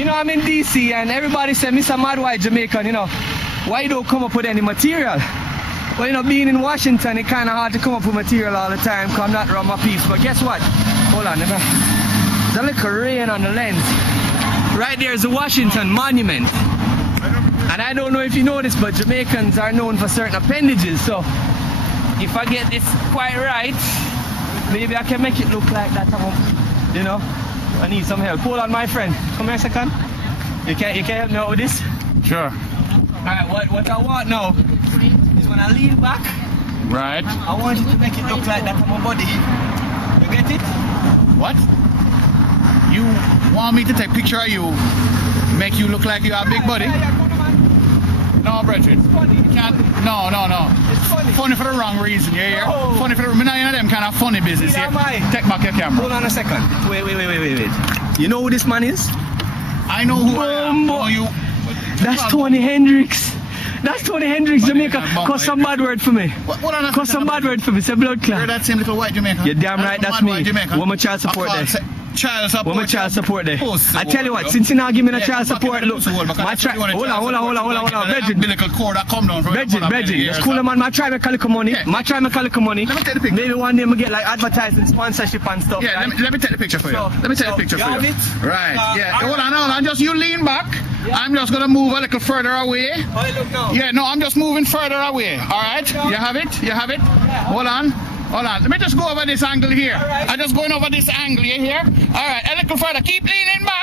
You know, I'm in DC and everybody say, Mr. Madwhitejamaican, you know, why you don't come up with any material? Well, you know, being in Washington, it's kind of hard to come up with material all the time because I'm not around my piece. But guess what? Hold on, there's a little rain on the lens. Right there is the Washington Monument. And I don't know if you know this, but Jamaicans are known for certain appendages. So if I get this quite right, maybe I can make it look like that. You know, I need some help. Hold on, my friend. Come here a second. You can help me out with this? Sure. Alright, what I want now is when I lean back, right, I want you to make it look like that on my body. You get it? What? You want me to take a picture of you, make you look like you have a big body? No, Bridget. It's funny. No. It's funny. Funny for the wrong reason, you hear? No. Funny for the me not in them kind of funny business here. Take back your camera. Hold on a second. Wait. You know who this man is? I know who I am. Oh, you. That's Tony Hendricks. That's Tony Hendricks, Jamaica. Cause some bad word for me. Cause some bad word for me. Say blood clot. You're that same little white Jamaican. You're damn right, that's me. What my child support there? Child support. What my child support there? I tell you what, since you now give me the child support, look, my try. Hold on, Reggie, just cool man. My try me call money. Maybe one day I get like advertising, sponsorship and stuff. Yeah, let me take the picture for you. Let me take the picture for you. Right. Yeah. Hold on. Just you lean back. I'm just gonna move a little further away. Yeah, no, I'm just moving further away. All right. You have it. Hold on. Let me just go over this angle here. I'm just going over this angle. You hear? All right. A little further. Keep leaning back.